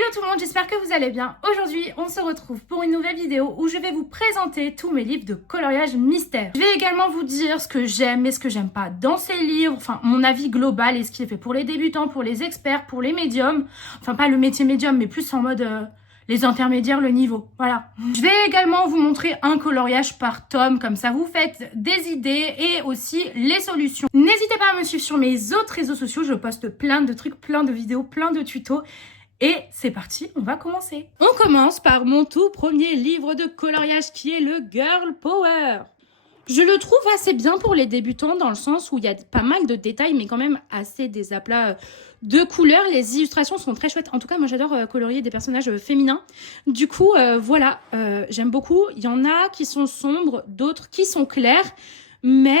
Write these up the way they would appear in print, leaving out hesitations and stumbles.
Hello tout le monde, j'espère que vous allez bien. Aujourd'hui, on se retrouve pour une nouvelle vidéo où je vais vous présenter tous mes livres de coloriage mystère. Je vais également vous dire ce que j'aime et ce que j'aime pas dans ces livres, enfin mon avis global et ce qui est fait pour les débutants, pour les experts, pour les médiums. Enfin pas le métier médium, mais plus en mode les intermédiaires, le niveau. Voilà. Je vais également vous montrer un coloriage par tome, comme ça vous faites des idées et aussi les solutions. N'hésitez pas à me suivre sur mes autres réseaux sociaux, je poste plein de trucs, plein de vidéos, plein de tutos. Et c'est parti, on va commencer. On commence par mon tout premier livre de coloriage qui est le Girl Power. Je le trouve assez bien pour les débutants dans le sens où il y a pas mal de détails mais quand même assez des aplats de couleurs. Les illustrations sont très chouettes. En tout cas, moi j'adore colorier des personnages féminins. Du coup, voilà, j'aime beaucoup. Il y en a qui sont sombres, d'autres qui sont clairs. Mais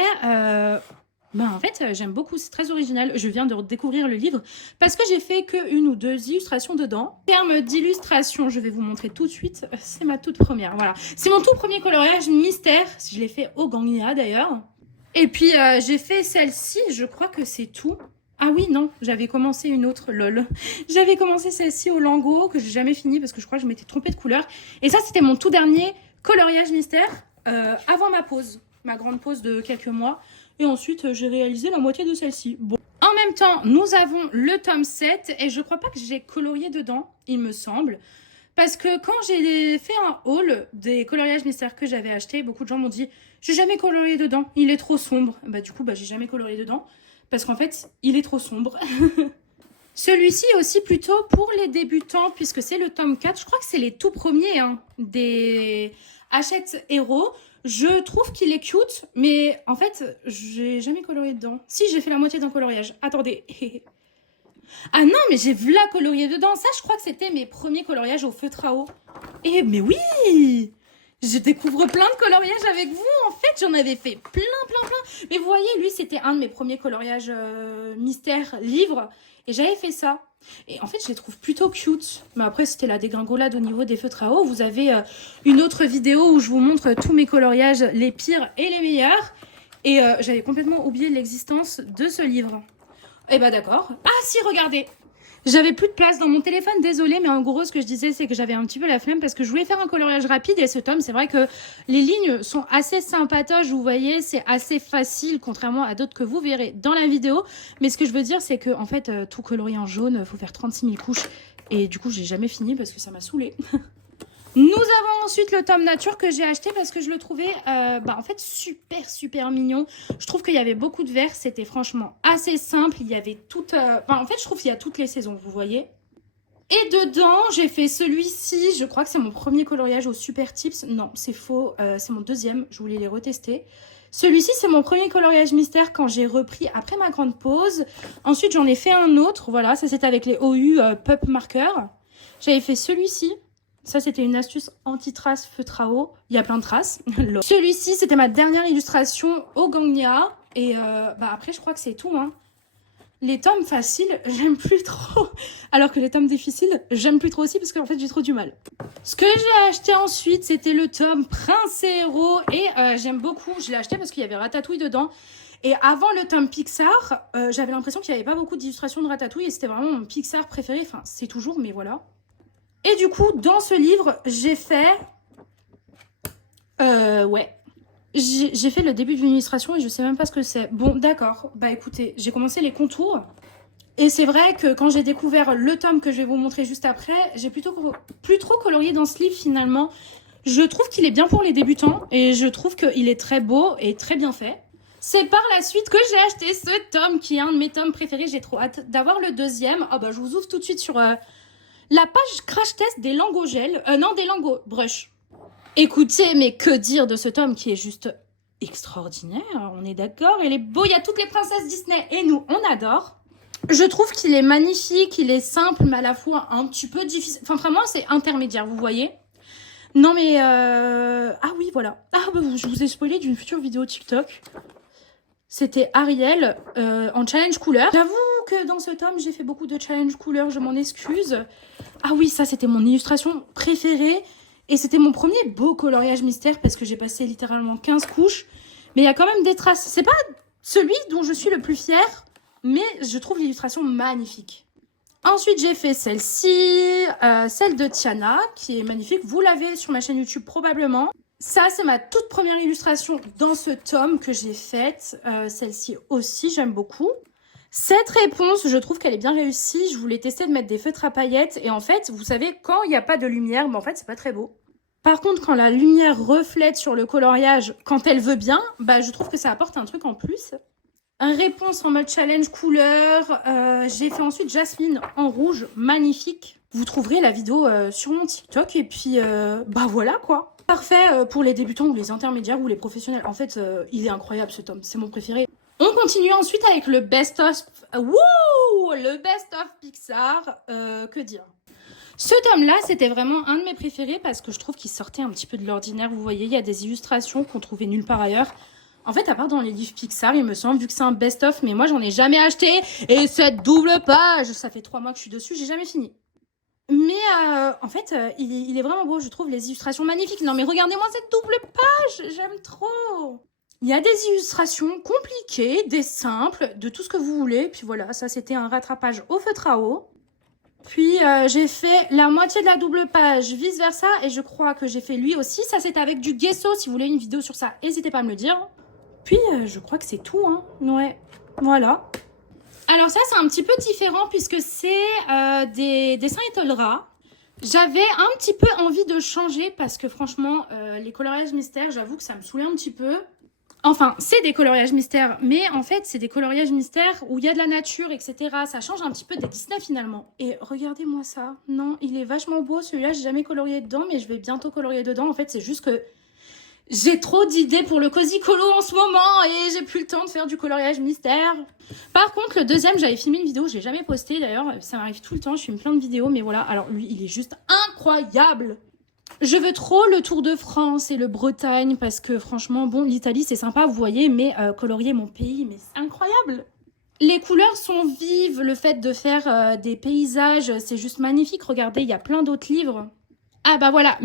en fait, j'aime beaucoup, c'est très original. Je viens de découvrir le livre parce que j'ai fait que une ou deux illustrations dedans. En termes d'illustration, je vais vous montrer tout de suite. C'est ma toute première, voilà. C'est mon tout premier coloriage mystère. Je l'ai fait au Ganglia d'ailleurs. Et puis, j'ai fait celle-ci, je crois que c'est tout. Ah oui, non, j'avais commencé une autre, lol. J'avais commencé celle-ci au Lango, que j'ai jamais fini parce que je crois que je m'étais trompée de couleur. Et ça, c'était mon tout dernier coloriage mystère avant ma pause, ma grande pause de quelques mois. Et ensuite, j'ai réalisé la moitié de celle-ci. Bon. En même temps, nous avons le tome 7. Et je crois pas que j'ai colorié dedans, il me semble. Parce que quand j'ai fait un haul des coloriages mystères que j'avais acheté, beaucoup de gens m'ont dit « J'ai jamais colorié dedans, il est trop sombre. » Du coup, j'ai jamais colorié dedans. Parce qu'en fait, il est trop sombre. Celui-ci est aussi plutôt pour les débutants, puisque c'est le tome 4. Je crois que c'est les tout premiers des Hachette Héros. Je trouve qu'il est cute, mais en fait, j'ai jamais colorié dedans. Si, j'ai fait la moitié d'un coloriage. Attendez. Ah non, mais j'ai vu la colorier dedans. Ça, je crois que c'était mes premiers coloriages au feutre à eau. Mais oui, je découvre plein de coloriages avec vous. En fait, j'en avais fait plein. Mais vous voyez, lui, c'était un de mes premiers coloriages mystère livre. Et j'avais fait ça. Et en fait, je les trouve plutôt cute. Mais après, c'était la dégringolade au niveau des feutres à eau. Vous avez une autre vidéo où je vous montre tous mes coloriages, les pires et les meilleurs. Et j'avais complètement oublié l'existence de ce livre. D'accord. Ah si, regardez. J'avais plus de place dans mon téléphone, désolée, mais en gros, ce que je disais, c'est que j'avais un petit peu la flemme parce que je voulais faire un coloriage rapide et ce tome, c'est vrai que les lignes sont assez sympatoches, vous voyez, c'est assez facile, contrairement à d'autres que vous verrez dans la vidéo. Mais ce que je veux dire, c'est que en fait, tout colorier en jaune, faut faire 36 000 couches et du coup, j'ai jamais fini parce que ça m'a saoulée. Nous avons ensuite le tome nature que j'ai acheté parce que je le trouvais en fait super mignon. Je trouve qu'il y avait beaucoup de vert, c'était franchement assez simple. Il y avait tout... en fait, je trouve qu'il y a toutes les saisons, vous voyez. Et dedans, j'ai fait celui-ci. Je crois que c'est mon premier coloriage au Super Tips. Non, c'est faux. C'est mon deuxième. Je voulais les retester. Celui-ci, c'est mon premier coloriage mystère quand j'ai repris après ma grande pause. Ensuite, j'en ai fait un autre. Voilà, ça c'était avec les OU Pup Marker. J'avais fait celui-ci. Ça, c'était une astuce anti-trace feutre à eau. Il y a plein de traces. Celui-ci, c'était ma dernière illustration au Ganglia. Et après, je crois que c'est tout. Les tomes faciles, j'aime plus trop. Alors que les tomes difficiles, j'aime plus trop aussi parce qu'en fait, j'ai trop du mal. Ce que j'ai acheté ensuite, c'était le tome Prince et Héros. Et j'aime beaucoup. Je l'ai acheté parce qu'il y avait Ratatouille dedans. Et avant le tome Pixar, j'avais l'impression qu'il n'y avait pas beaucoup d'illustrations de Ratatouille. Et c'était vraiment mon Pixar préféré. Enfin, c'est toujours, mais voilà. Et du coup, dans ce livre, j'ai fait... J'ai fait le début de l'illustration et je sais même pas ce que c'est. Bon, d'accord. Écoutez, j'ai commencé les contours. Et c'est vrai que quand j'ai découvert le tome que je vais vous montrer juste après, j'ai plus trop colorié dans ce livre finalement. Je trouve qu'il est bien pour les débutants et je trouve qu'il est très beau et très bien fait. C'est par la suite que j'ai acheté ce tome qui est un de mes tomes préférés. J'ai trop hâte d'avoir le deuxième. Je vous ouvre tout de suite sur... la page crash test des langues au gel. Non, des langues au brush. Écoutez, mais que dire de ce tome qui est juste extraordinaire. On est d'accord. Il est beau. Il y a toutes les princesses Disney et nous, on adore. Je trouve qu'il est magnifique. Il est simple, mais à la fois un petit peu difficile. Enfin, vraiment, c'est intermédiaire, vous voyez. Non, mais... Ah oui, voilà. Je vous ai spoilé d'une future vidéo TikTok. C'était Ariel en challenge couleur. J'avoue que dans ce tome, j'ai fait beaucoup de challenge couleur, je m'en excuse. Ah oui, ça, c'était mon illustration préférée. Et c'était mon premier beau coloriage mystère parce que j'ai passé littéralement 15 couches. Mais il y a quand même des traces. C'est pas celui dont je suis le plus fière, mais je trouve l'illustration magnifique. Ensuite, j'ai fait celle-ci, celle de Tiana, qui est magnifique. Vous l'avez sur ma chaîne YouTube probablement. Ça, c'est ma toute première illustration dans ce tome que j'ai faite. Celle-ci aussi, j'aime beaucoup. Cette réponse, je trouve qu'elle est bien réussie. Je voulais tester de mettre des feutres à paillettes. Et en fait, vous savez, quand il n'y a pas de lumière, en fait, c'est pas très beau. Par contre, quand la lumière reflète sur le coloriage, quand elle veut bien, je trouve que ça apporte un truc en plus. Un réponse en mode challenge couleur. J'ai fait ensuite Jasmine en rouge, magnifique. Vous trouverez la vidéo sur mon TikTok. Et puis, voilà quoi. Parfait pour les débutants ou les intermédiaires ou les professionnels. En fait, il est incroyable ce tome, c'est mon préféré. On continue ensuite avec le Best of... Wouh, le Best of Pixar. Que dire? Ce tome-là, c'était vraiment un de mes préférés parce que je trouve qu'il sortait un petit peu de l'ordinaire. Vous voyez, il y a des illustrations qu'on trouvait nulle part ailleurs. En fait, à part dans les livres Pixar, il me semble, vu que c'est un best-of, mais moi, j'en ai jamais acheté. Et cette double page, ça fait 3 mois que je suis dessus, j'ai jamais fini. Mais en fait, il est vraiment beau, je trouve les illustrations magnifiques. Non, mais regardez-moi cette double page, j'aime trop. Il y a des illustrations compliquées, des simples, de tout ce que vous voulez. Puis voilà, ça, c'était un rattrapage au feutre à eau. Puis j'ai fait la moitié de la double page vice versa et je crois que j'ai fait lui aussi. Ça, c'était avec du gesso. Si vous voulez une vidéo sur ça, n'hésitez pas à me le dire. Puis, je crois que c'est tout, hein. Ouais, voilà. Alors ça, c'est un petit peu différent puisque c'est des dessins Etolra. J'avais un petit peu envie de changer parce que franchement, les coloriages mystères, j'avoue que ça me saoulait un petit peu. Enfin, c'est des coloriages mystères, mais en fait, c'est des coloriages mystères où il y a de la nature, etc. Ça change un petit peu des Disney finalement. Et regardez-moi ça. Non, il est vachement beau. Celui-là, j'ai jamais colorié dedans, mais je vais bientôt colorier dedans. En fait, c'est juste que... j'ai trop d'idées pour le Cozy Colo en ce moment et j'ai plus le temps de faire du coloriage mystère. Par contre, le deuxième, j'avais filmé une vidéo, je l'ai jamais postée d'ailleurs. Ça m'arrive tout le temps, je filme plein de vidéos, mais voilà. Alors lui, il est juste incroyable. Je veux trop le Tour de France et le Bretagne parce que franchement, bon, l'Italie c'est sympa, vous voyez, mais colorier mon pays, mais c'est incroyable. Les couleurs sont vives, le fait de faire des paysages, c'est juste magnifique. Regardez, il y a plein d'autres livres. Ah bah voilà.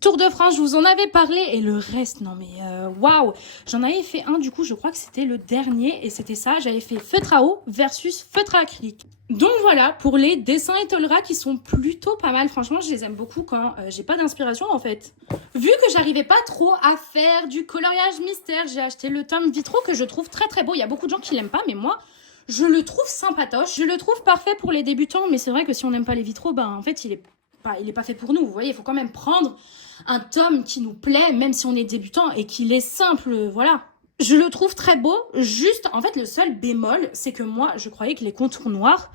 Tour de France, je vous en avais parlé et le reste, non mais waouh. J'en avais fait un, du coup, je crois que c'était le dernier et c'était ça. J'avais fait feutre à eau versus feutre à acrylique. Donc voilà, pour les dessins Etolra qui sont plutôt pas mal. Franchement, je les aime beaucoup quand j'ai pas d'inspiration en fait. Vu que j'arrivais pas trop à faire du coloriage mystère, j'ai acheté le tome Vitro que je trouve très très beau. Il y a beaucoup de gens qui l'aiment pas, mais moi... je le trouve sympatoche. Je le trouve parfait pour les débutants, mais c'est vrai que si on n'aime pas les vitraux, en fait, il est pas fait pour nous. Vous voyez, il faut quand même prendre un tome qui nous plaît, même si on est débutant et qu'il est simple, voilà. Je le trouve très beau, juste, en fait, le seul bémol, c'est que moi, je croyais que les contours noirs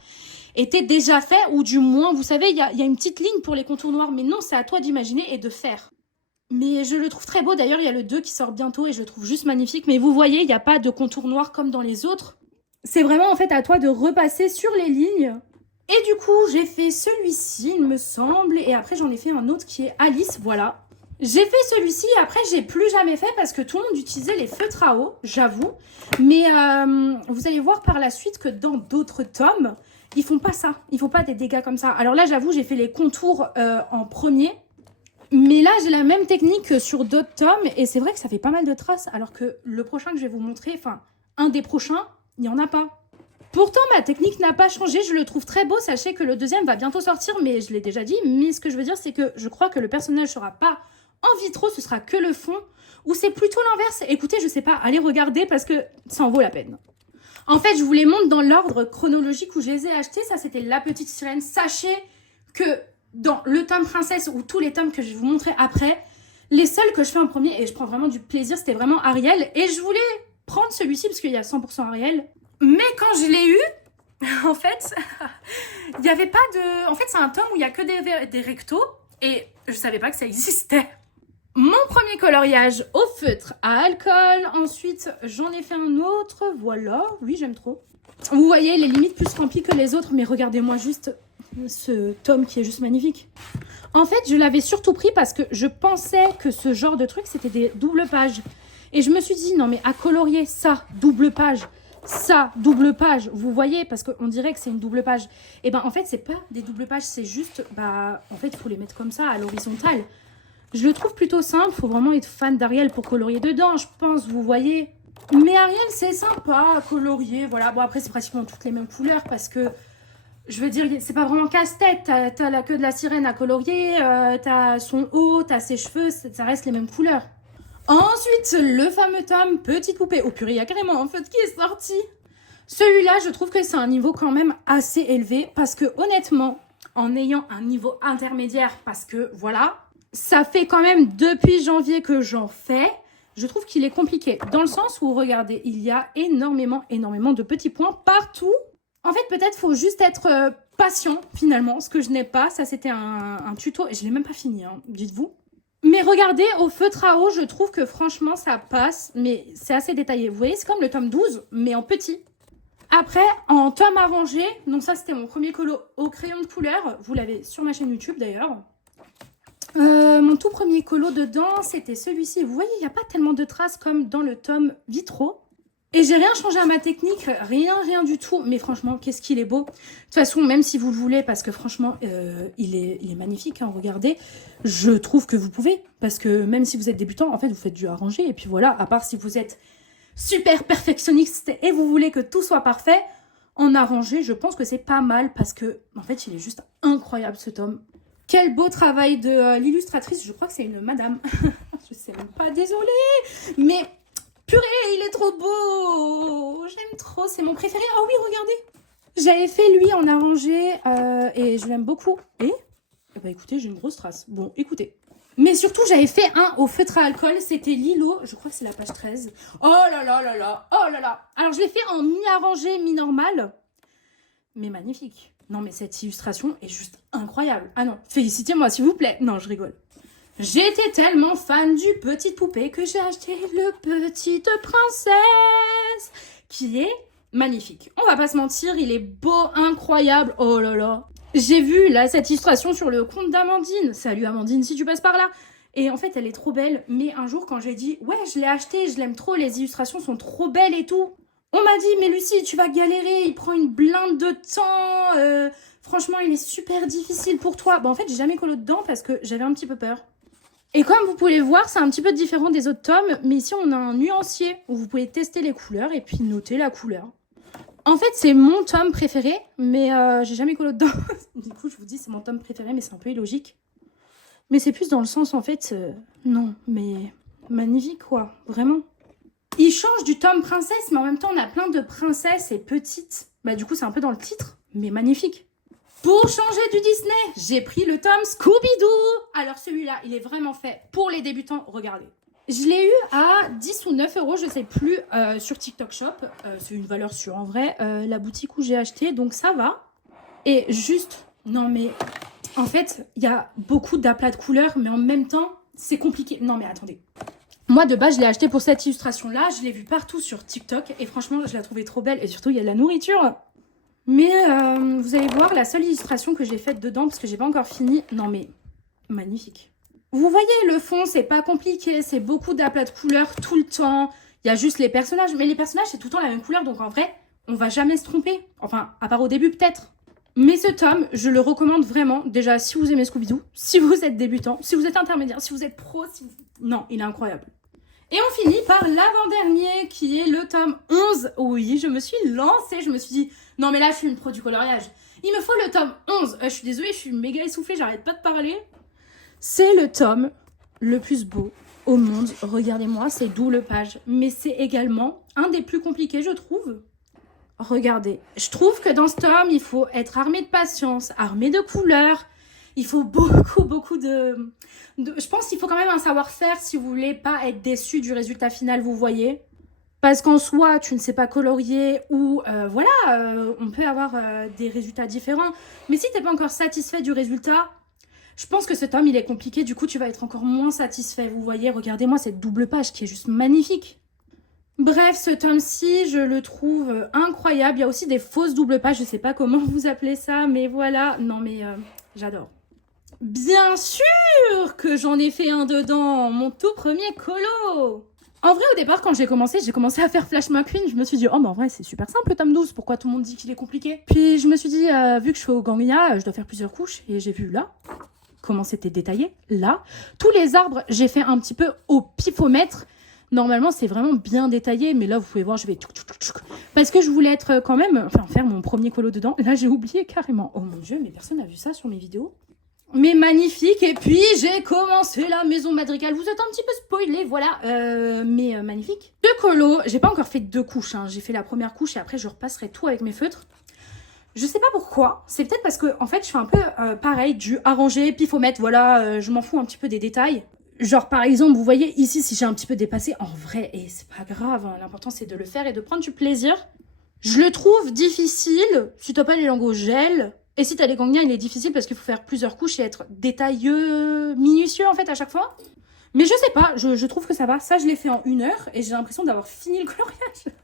étaient déjà faits, ou du moins, vous savez, il y a une petite ligne pour les contours noirs, mais non, c'est à toi d'imaginer et de faire. Mais je le trouve très beau, d'ailleurs, il y a le 2 qui sort bientôt et je le trouve juste magnifique, mais vous voyez, il n'y a pas de contours noirs comme dans les autres. C'est vraiment, en fait, à toi de repasser sur les lignes. Et du coup, j'ai fait celui-ci, il me semble, et après, j'en ai fait un autre qui est Alice, voilà. J'ai fait celui-ci, après j'ai plus jamais fait parce que tout le monde utilisait les feutres à eau, j'avoue. Mais vous allez voir par la suite que dans d'autres tomes, ils font pas ça. Ils font pas des dégâts comme ça. Alors là, j'avoue, j'ai fait les contours en premier. Mais là, j'ai la même technique que sur d'autres tomes. Et c'est vrai que ça fait pas mal de traces. Alors que le prochain que je vais vous montrer, enfin, un des prochains, il n'y en a pas. Pourtant, ma technique n'a pas changé, je le trouve très beau. Sachez que le deuxième va bientôt sortir, mais je l'ai déjà dit. Mais ce que je veux dire, c'est que je crois que le personnage sera pas en vitro, ce sera que le fond. Ou c'est plutôt l'inverse. Écoutez, je sais pas, allez regarder parce que ça en vaut la peine. En fait, je vous les montre dans l'ordre chronologique où je les ai achetés. Ça, c'était La Petite Sirène. Sachez que dans le tome Princesse ou tous les tomes que je vais vous montrer après, les seuls que je fais en premier, et je prends vraiment du plaisir, c'était vraiment Ariel. Et je voulais prendre celui-ci parce qu'il y a 100% Ariel. Mais quand je l'ai eu, en fait, il n'y avait pas de... En fait, c'est un tome où il n'y a que des rectos et je ne savais pas que ça existait. Mon premier coloriage au feutre à alcool. Ensuite, j'en ai fait un autre. Voilà, oui, j'aime trop. Vous voyez, les limites plus remplies que les autres, mais regardez-moi juste ce tome qui est juste magnifique. En fait, je l'avais surtout pris parce que je pensais que ce genre de truc, c'était des doubles pages. Et je me suis dit, non mais à colorier ça, double page, ça, double page, vous voyez, parce qu'on dirait que c'est une double page. Et ben en fait, c'est pas des doubles pages, c'est juste, en fait, il faut les mettre comme ça, à l'horizontale. Je le trouve plutôt simple, il faut vraiment être fan d'Ariel pour colorier dedans, je pense, vous voyez. Mais Ariel, c'est sympa à colorier, voilà. Bon, après, c'est pratiquement toutes les mêmes couleurs parce que Je veux dire, c'est pas vraiment casse-tête. T'as la queue de la sirène à colorier, t'as son haut, t'as ses cheveux, ça reste les mêmes couleurs. Ensuite, le fameux tome Petite Poupée. Oh purée, il y a carrément un feu qui est sorti. Celui-là, je trouve que c'est un niveau quand même assez élevé parce que honnêtement, en ayant un niveau intermédiaire, parce que voilà, ça fait quand même depuis janvier que j'en fais, je trouve qu'il est compliqué. Dans le sens où, regardez, il y a énormément de petits points partout. En fait, peut-être faut juste être patient finalement, ce que je n'ai pas. Ça, c'était un tuto et je ne l'ai même pas fini, hein, dites-vous. Mais regardez, au feutre à eau, je trouve que franchement, ça passe, mais c'est assez détaillé. Vous voyez, c'est comme le tome 12, mais en petit. Après, en tome arrangé, donc ça, c'était mon premier colo au crayon de couleur. Vous l'avez sur ma chaîne YouTube, d'ailleurs. Mon tout premier colo dedans, c'était celui-ci. Vous voyez, il n'y a pas tellement de traces comme dans le tome Vitro. Et j'ai rien changé à ma technique, rien du tout. Mais franchement, qu'est-ce qu'il est beau. De toute façon, même si vous le voulez, parce que franchement, il est magnifique, hein, regardez. Je trouve que vous pouvez, parce que même si vous êtes débutant, en fait, vous faites du arrangé. Et puis voilà, à part si vous êtes super perfectionniste et vous voulez que tout soit parfait, en arrangé, je pense que c'est pas mal, parce que, en fait, il est juste incroyable, ce tome. Quel beau travail de l'illustratrice. Je crois que c'est une madame. Je sais même pas, désolée. Mais... purée, il est trop beau. J'aime trop, c'est mon préféré. Oh oui, regardez. J'avais fait lui en arrangé et je l'aime beaucoup. Et bah écoutez, j'ai une grosse trace. Bon, écoutez. Mais surtout, j'avais fait un au feutre à alcool. C'était Lilo. Je crois que c'est la page 13. Oh là là là là. Oh là là. Alors, je l'ai fait en mi-arrangé, mi-normal. Mais magnifique. Non, mais cette illustration est juste incroyable. Ah non, félicitez-moi, s'il vous plaît. Non, je rigole. J'étais tellement fan du Petite Poupée que j'ai acheté le Petite Princesse, qui est magnifique. On va pas se mentir, il est beau, incroyable. Oh là là. J'ai vu là cette illustration sur le compte d'Amandine. Salut Amandine, si tu passes par là. Et en fait, elle est trop belle. Mais un jour, quand j'ai dit, ouais, je l'ai acheté, je l'aime trop, les illustrations sont trop belles et tout. On m'a dit, mais Lucie, tu vas galérer, il prend une blinde de temps. Franchement, il est super difficile pour toi. Bon, en fait, j'ai jamais collé dedans parce que j'avais un petit peu peur. Et comme vous pouvez le voir, c'est un petit peu différent des autres tomes, mais ici on a un nuancier où vous pouvez tester les couleurs et puis noter la couleur. En fait, c'est mon tome préféré, mais j'ai jamais collé dedans. Du coup, je vous dis, c'est mon tome préféré, mais c'est un peu illogique. Mais c'est plus dans le sens, en fait, non, mais magnifique, quoi, vraiment. Il change du tome princesse, mais en même temps, on a plein de princesses et petites. Bah, du coup, c'est un peu dans le titre, mais magnifique. Pour changer du Disney, j'ai pris le tome Scooby-Doo. Alors celui-là, il est vraiment fait pour les débutants. Regardez. Je l'ai eu à 10 ou 9 euros, je sais plus, sur TikTok Shop. C'est une valeur sûre en vrai. La boutique où j'ai acheté, donc ça va. Et juste, non mais, en fait, il y a beaucoup d'aplats de couleurs, mais en même temps, c'est compliqué. Non mais attendez. Moi, de base, je l'ai acheté pour cette illustration-là. Je l'ai vue partout sur TikTok. Et franchement, je la trouvais trop belle. Et surtout, il y a de la nourriture. Mais vous allez voir, la seule illustration que j'ai faite dedans, parce que j'ai pas encore fini, non mais magnifique. Vous voyez, le fond, c'est pas compliqué, c'est beaucoup d'aplats de couleurs tout le temps. Il y a juste les personnages, mais les personnages, c'est tout le temps la même couleur, donc en vrai, on va jamais se tromper. Enfin, à part au début, peut-être. Mais ce tome, je le recommande vraiment. Déjà, si vous aimez Scooby-Doo, si vous êtes débutant, si vous êtes intermédiaire, si vous êtes pro, si vous... Non, il est incroyable. Et on finit par l'avant-dernier, qui est le tome 11. Oui, je me suis lancée, je me suis dit... non mais là je suis une pro du coloriage. Il me faut le tome 11. Je suis désolée, je suis méga essoufflée, j'arrête pas de parler. C'est le tome le plus beau au monde. Regardez-moi, c'est double page. Mais c'est également un des plus compliqués, je trouve. Regardez, je trouve que dans ce tome, il faut être armé de patience, armé de couleurs. Il faut beaucoup de... Je pense qu'il faut quand même un savoir-faire si vous voulez pas être déçu du résultat final, vous voyez. Parce qu'en soi, tu ne sais pas colorier ou on peut avoir des résultats différents. Mais si tu n'es pas encore satisfait du résultat, je pense que ce tome, il est compliqué. Du coup, tu vas être encore moins satisfait. Vous voyez, regardez-moi cette double page qui est juste magnifique. Bref, ce tome-ci, je le trouve incroyable. Il y a aussi des fausses doubles pages. Je ne sais pas comment vous appelez ça, mais voilà. Non, mais j'adore. Bien sûr que j'en ai fait un dedans, mon tout premier colo. En vrai, au départ, quand j'ai commencé à faire Flash McQueen. Je me suis dit, oh, mais en vrai, c'est super simple le tome 12. Pourquoi tout le monde dit qu'il est compliqué? Puis je me suis dit, vu que je fais au Ganglia, je dois faire plusieurs couches. Et j'ai vu là comment c'était détaillé. Là, tous les arbres, j'ai fait un petit peu au pifomètre. Normalement, c'est vraiment bien détaillé, mais là, vous pouvez voir, je vais... Parce que je voulais être quand même... Enfin, faire mon premier colo dedans. Là, j'ai oublié carrément. Oh mon Dieu, mais personne n'a vu ça sur mes vidéos. Mais magnifique. Et puis, j'ai commencé la maison madrigale. Vous êtes un petit peu spoilé, voilà. Mais magnifique. Deux colos. J'ai pas encore fait 2 couches. Hein. J'ai fait la première couche et après, je repasserai tout avec mes feutres. Je sais pas pourquoi. C'est peut-être parce que, en fait, je fais un peu pareil, du arranger, pifomètre. Voilà, je m'en fous un petit peu des détails. Genre, par exemple, vous voyez ici, si j'ai un petit peu dépassé, en vrai, et c'est pas grave, hein, l'important c'est de le faire et de prendre du plaisir. Je le trouve difficile, si t'as pas les langues au gel, et si t'as les ganglions, il est difficile parce qu'il faut faire plusieurs couches et être détailleux, minutieux, en fait, à chaque fois. Mais je sais pas, je trouve que ça va. Ça, je l'ai fait en 1 heure, et j'ai l'impression d'avoir fini le coloriage.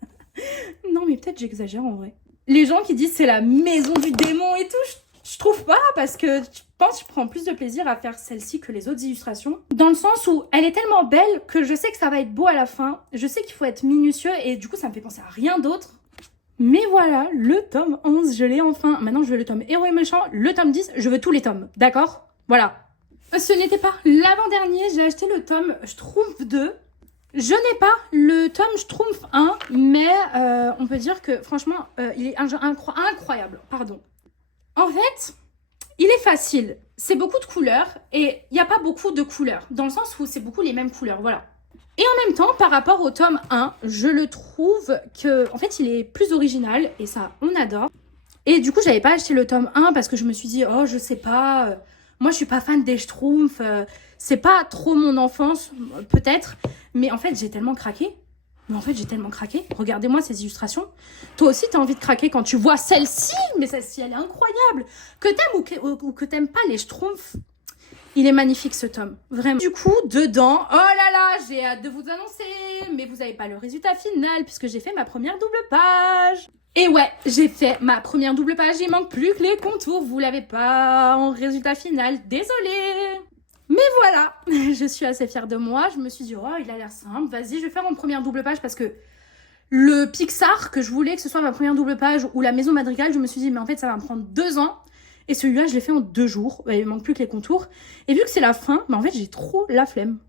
Non, mais peut-être j'exagère, en vrai. Les gens qui disent c'est la maison du démon et tout, je trouve pas, parce que je pense que je prends plus de plaisir à faire celle-ci que les autres illustrations. Dans le sens où elle est tellement belle que je sais que ça va être beau à la fin. Je sais qu'il faut être minutieux et du coup ça me fait penser à rien d'autre. Mais voilà, le tome 11, je l'ai enfin. Maintenant je veux le tome héros et méchant, le tome 10, je veux tous les tomes, d'accord? Voilà. Ce n'était pas l'avant-dernier, j'ai acheté le tome Schtroumpf 2. Je n'ai pas le tome Schtroumpf 1, mais on peut dire que franchement, il est incroyable. Pardon. En fait, il est facile. C'est beaucoup de couleurs et il n'y a pas beaucoup de couleurs, dans le sens où c'est beaucoup les mêmes couleurs, voilà. Et en même temps, par rapport au tome 1, je le trouve que, en fait, il est plus original et ça, on adore. Et du coup, j'avais pas acheté le tome 1 parce que je me suis dit, oh, je sais pas, moi, je suis pas fan des Schtroumpfs, c'est pas trop mon enfance, peut-être, mais en fait, j'ai tellement craqué. Mais en fait, j'ai tellement craqué. Regardez-moi ces illustrations. Toi aussi, t'as envie de craquer quand tu vois celle-ci. Mais celle-ci, elle est incroyable. Que t'aimes ou que t'aimes pas les Schtroumpfs, il est magnifique ce tome. Vraiment. Du coup, dedans, oh là là, j'ai hâte de vous annoncer. Mais vous n'avez pas le résultat final puisque j'ai fait ma première double page. Et ouais, j'ai fait ma première double page. Il manque plus que les contours. Vous l'avez pas en résultat final. Désolée. Mais voilà, je suis assez fière de moi. Je me suis dit, oh, il a l'air simple. Vas-y, je vais faire en première double page parce que le Pixar, que je voulais que ce soit ma première double page ou la maison madrigale, je me suis dit, mais en fait, ça va me prendre 2 ans. Et celui-là, je l'ai fait en 2 jours. Il manque plus que les contours. Et vu que c'est la fin, en fait, j'ai trop la flemme.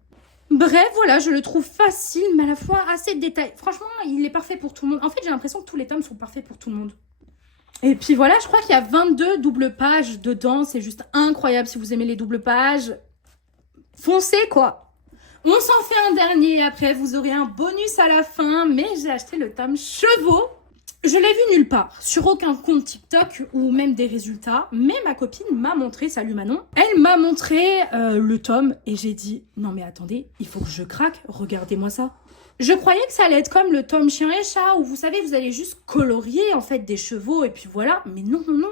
Bref, voilà, je le trouve facile, mais à la fois assez détaillé. Franchement, il est parfait pour tout le monde. En fait, j'ai l'impression que tous les tomes sont parfaits pour tout le monde. Et puis voilà, je crois qu'il y a 22 doubles pages dedans. C'est juste incroyable si vous aimez les doubles pages. Foncez quoi. On s'en fait un dernier, après vous aurez un bonus à la fin, mais j'ai acheté le tome Chevaux. Je l'ai vu nulle part, sur aucun compte TikTok ou même des résultats, mais ma copine m'a montré, salut Manon, elle m'a montré le tome et j'ai dit, non mais attendez, il faut que je craque, regardez-moi ça. Je croyais que ça allait être comme le tome Chien et Chat, où vous savez, vous allez juste colorier en fait des chevaux et puis voilà, mais non, non, non.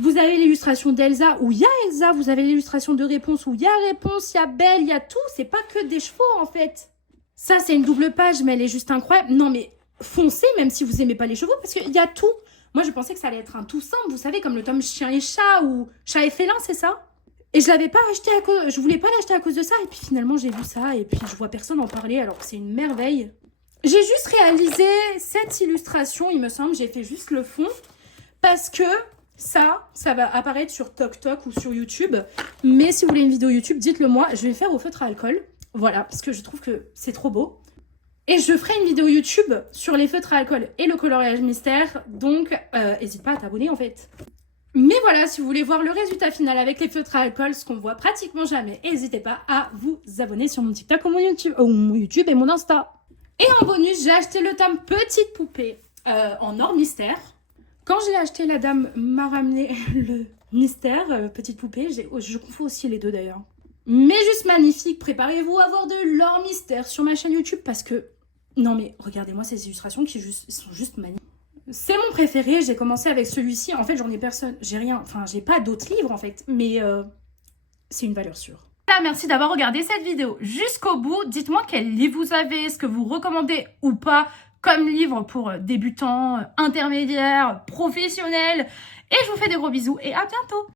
Vous avez l'illustration d'Elsa où il y a Elsa, vous avez l'illustration de Réponse où il y a Réponse, il y a Belle, il y a tout, c'est pas que des chevaux en fait. Ça c'est une double page mais elle est juste incroyable. Non mais foncez même si vous aimez pas les chevaux parce qu'il y a tout. Moi je pensais que ça allait être un tout simple, vous savez comme le tome Chien et Chat ou Chat et Félin, c'est ça. Et je l'avais pas acheté à cause, je voulais pas l'acheter à cause de ça et puis finalement j'ai vu ça et puis je vois personne en parler alors que c'est une merveille. J'ai juste réalisé cette illustration, il me semble, j'ai fait juste le fond parce que ça va apparaître sur TokTok ou sur YouTube. Mais si vous voulez une vidéo YouTube, dites-le moi. Je vais le faire au feutre à alcool. Voilà, parce que je trouve que c'est trop beau. Et je ferai une vidéo YouTube sur les feutres à alcool et le coloriage mystère. Donc, n'hésite pas à t'abonner en fait. Mais voilà, si vous voulez voir le résultat final avec les feutres à alcool, ce qu'on voit pratiquement jamais, n'hésitez pas à vous abonner sur mon TikTok ou mon YouTube et mon Insta. Et en bonus, j'ai acheté le tome Petite Poupée en or mystère. Quand je l'ai acheté, la dame m'a ramené le mystère, Petite Poupée. Je confonds aussi les deux d'ailleurs. Mais juste magnifique, préparez-vous à voir de l'or mystère sur ma chaîne YouTube parce que... Non mais regardez-moi ces illustrations qui sont juste magnifiques. C'est mon préféré, j'ai commencé avec celui-ci. En fait, j'en ai personne, j'ai rien, enfin j'ai pas d'autres livres en fait. Mais c'est une valeur sûre. Voilà, merci d'avoir regardé cette vidéo jusqu'au bout. Dites-moi quel livre vous avez, est-ce que vous recommandez ou pas comme livre pour débutants, intermédiaires, professionnels. Et je vous fais des gros bisous et à bientôt.